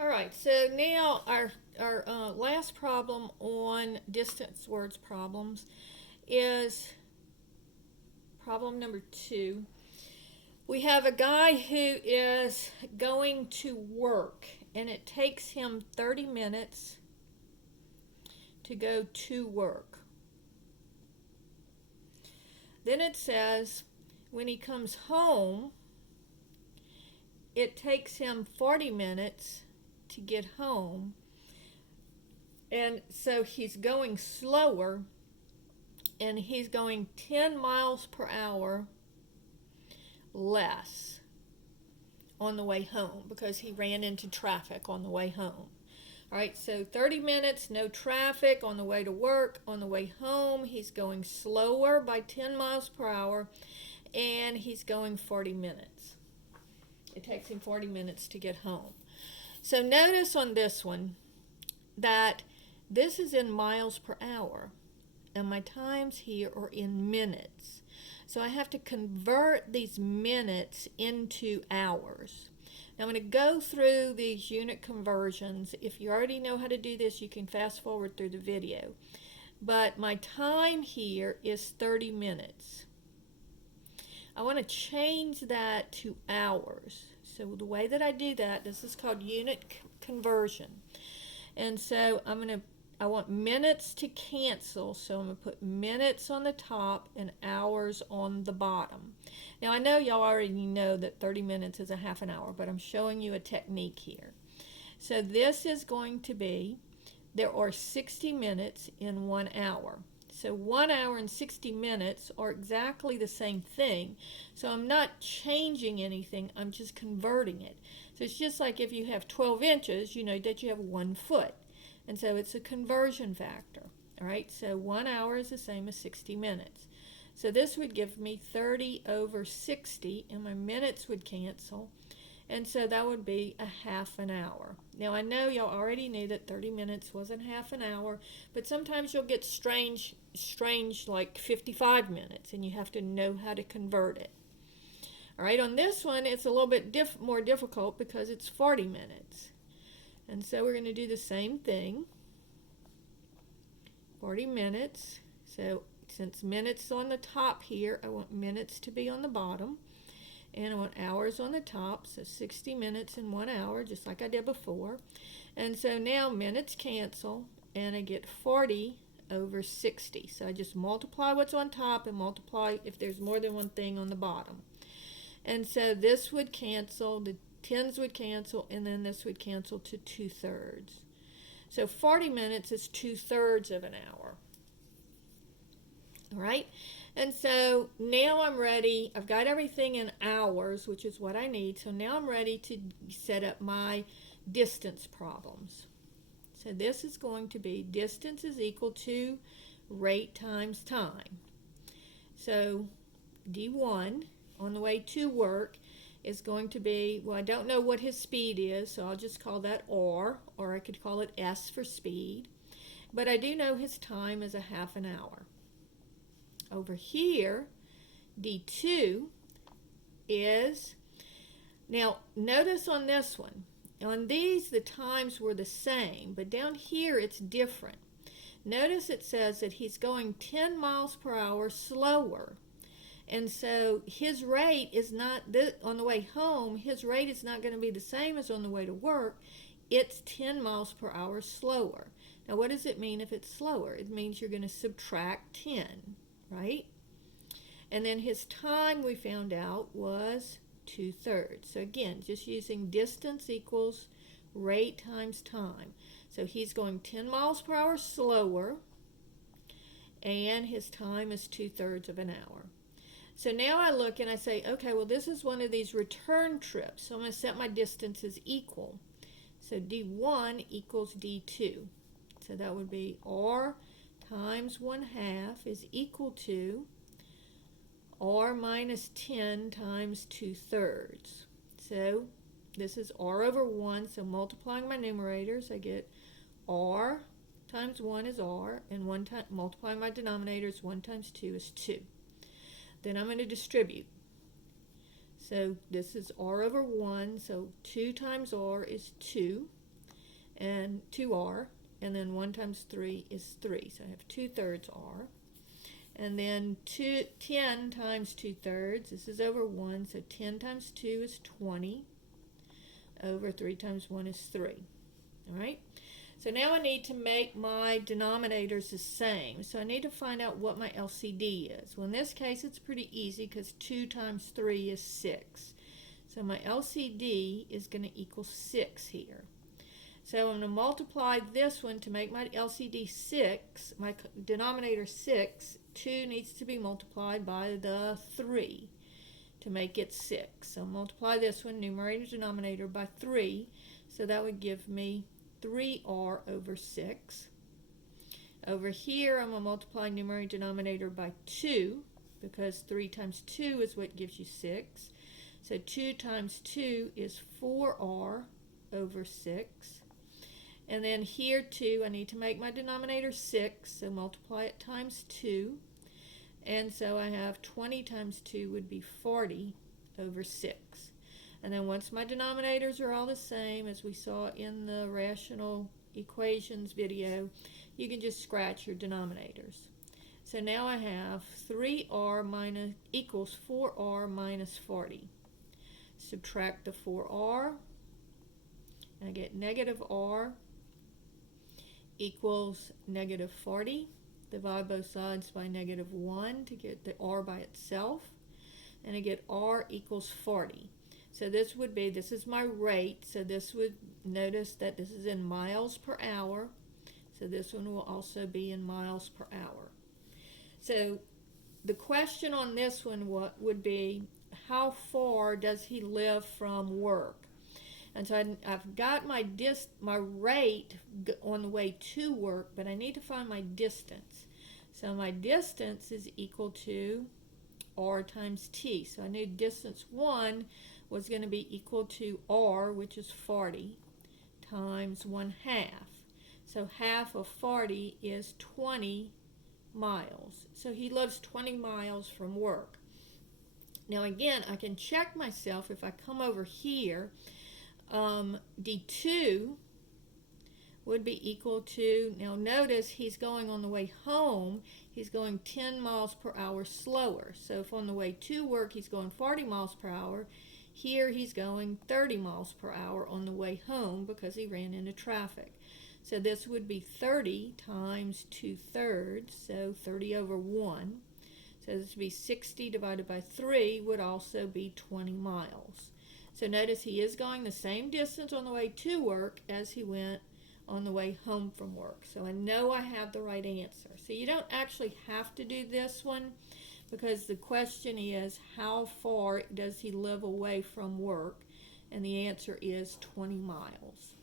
All right, so now our last problem on distance words problems is problem number 2. We have a guy who is going to work, and it takes him 30 minutes to go to work. Then it says when he comes home, it takes him 40 minutes to get home. And so he's going slower, and he's going 10 miles per hour less on the way home because he ran into traffic on the way home. All right, so 30 minutes, no traffic on the way to work. On the way home, he's going slower by 10 miles per hour, and he's going 40 minutes. It takes him 40 minutes to get home. So notice on this one that this is in miles per hour, and my times here are in minutes. So I have to convert these minutes into hours. Now I'm going to go through these unit conversions. If you already know how to do this, you can fast forward through the video. But my time here is 30 minutes. I want to change that to hours. So the way that I do that, this is called unit conversion. And so I want minutes to cancel, so I'm going to put minutes on the top and hours on the bottom. Now I know y'all already know that 30 minutes is a half an hour, but I'm showing you a technique here. So this is going to be, there are 60 minutes in 1 hour. So 1 hour and 60 minutes are exactly the same thing. So I'm not changing anything, I'm just converting it. So it's just like if you have 12 inches, you know that you have 1 foot. And so it's a conversion factor. All right, so 1 hour is the same as 60 minutes. So this would give me 30 over 60, and my minutes would cancel. And so that would be a half an hour. Now I know y'all already knew that 30 minutes wasn't half an hour, but sometimes you'll get strange like 55 minutes, and you have to know how to convert it. All right, on this one, it's a little bit more difficult because it's 40 minutes. And so we're going to do the same thing. 40 minutes. So since minutes on the top here, I want minutes to be on the bottom. And I want hours on the top. So 60 minutes in 1 hour, just like I did before. And so now minutes cancel, and I get 40 over 60. So I just multiply what's on top and multiply if there's more than one thing on the bottom. And so this would cancel, the tens would cancel, and then this would cancel to 2/3. So 40 minutes is 2/3 of an hour. All right, and so now I'm ready. I've got everything in hours, which is what I need. So now I'm ready to set up my distance problems. So this is going to be distance is equal to rate times time. So D1 on the way to work is going to be, well, I don't know what his speed is, so I'll just call that R, or I could call it S for speed. But I do know his time is a half an hour. Over here, D2 is, now notice on this one, on these the times were the same, but down here it's different. Notice it says that he's going 10 miles per hour slower. And so his rate is not, on the way home, his rate is not going to be the same as on the way to work. It's 10 miles per hour slower. Now what does it mean if it's slower? It means you're going to subtract 10, right? And then his time we found out was 2/3. So again, just using distance equals rate times time. So he's going 10 miles per hour slower, and his time is 2/3 of an hour. So now I look and I say, okay, well, this is one of these return trips. So I'm going to set my distance as equal. So D1 equals D2. So that would be R times 1/2 is equal to R minus 10 times 2/3. So this is R over 1. So multiplying my numerators, I get R times 1 is R, and multiplying my denominators, 1 times 2 is 2. Then I'm going to distribute. So this is R over 1, so 2 times R is 2. and 2r, and then 1 times 3 is 3. So I have 2/3 r. And then 10 times 2/3, this is over 1, so 10 times 2 is 20, over 3 times 1 is 3. All right? So now I need to make my denominators the same. So I need to find out what my LCD is. Well, in this case, it's pretty easy because 2 times 3 is 6. So my LCD is going to equal 6 here. So I'm going to multiply this one to make my LCD 6, my denominator 6. 2 needs to be multiplied by the 3 to make it 6. So multiply this one, numerator, denominator, by 3. So that would give me 3r over 6. Over here, I'm going to multiply numerator, denominator by 2, because 3 times 2 is what gives you 6. So 2 times 2 is 4r over 6. And then here, 2, I need to make my denominator 6, so multiply it times 2. And so I have 20 times 2 would be 40 over 6. And then once my denominators are all the same, as we saw in the rational equations video, you can just scratch your denominators. So now I have 3r equals 4r minus 40. Subtract the 4r, I get negative r equals negative 40. Divide both sides by negative 1 to get the r by itself, and I get r equals 40. So this is my rate, so this would, notice that this is in miles per hour, so this one will also be in miles per hour. So the question on this one would be, how far does he live from work? And so I've got my rate on the way to work, but I need to find my distance. So my distance is equal to r times t. So I knew distance 1 was going to be equal to r, which is 40, times 1/2. So half of 40 is 20 miles. So he lives 20 miles from work. Now again, I can check myself if I come over here. D2 would be equal to, now notice he's going on the way home, he's going 10 miles per hour slower. So if on the way to work he's going 40 miles per hour, here he's going 30 miles per hour on the way home because he ran into traffic. So this would be 30 times 2/3, so 30 over 1. So this would be 60 divided by 3 would also be 20 miles. So notice he is going the same distance on the way to work as he went on the way home from work. So I know I have the right answer. So you don't actually have to do this one, because the question is, how far does he live away from work? And the answer is 20 miles.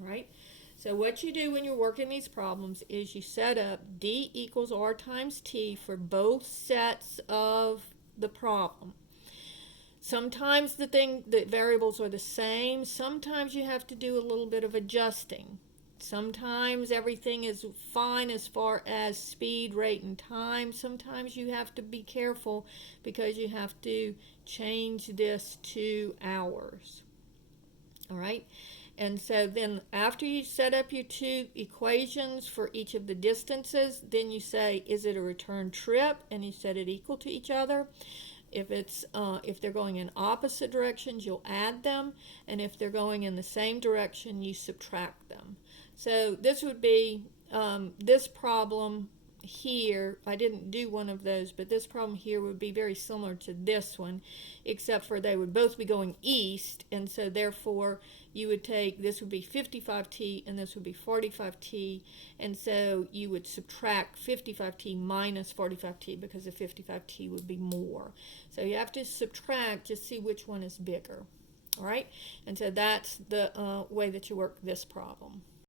All right? So what you do when you're working these problems is you set up D equals R times T for both sets of the problem. Sometimes the variables are the same. Sometimes you have to do a little bit of adjusting. Sometimes everything is fine as far as speed, rate, and time. Sometimes you have to be careful because you have to change this to hours. All right? And so then after you set up your two equations for each of the distances, then you say, is it a return trip? And you set it equal to each other. If they're going in opposite directions, you'll add them, and if they're going in the same direction, you subtract them. So this would be this problem here. I didn't do one of those, but this problem here would be very similar to this one, except for they would both be going east, and so therefore you would take, this would be 55t and this would be 45t, and so you would subtract 55t minus 45t because the 55t would be more. So you have to subtract, just see which one is bigger. All right, and so that's the way that you work this problem.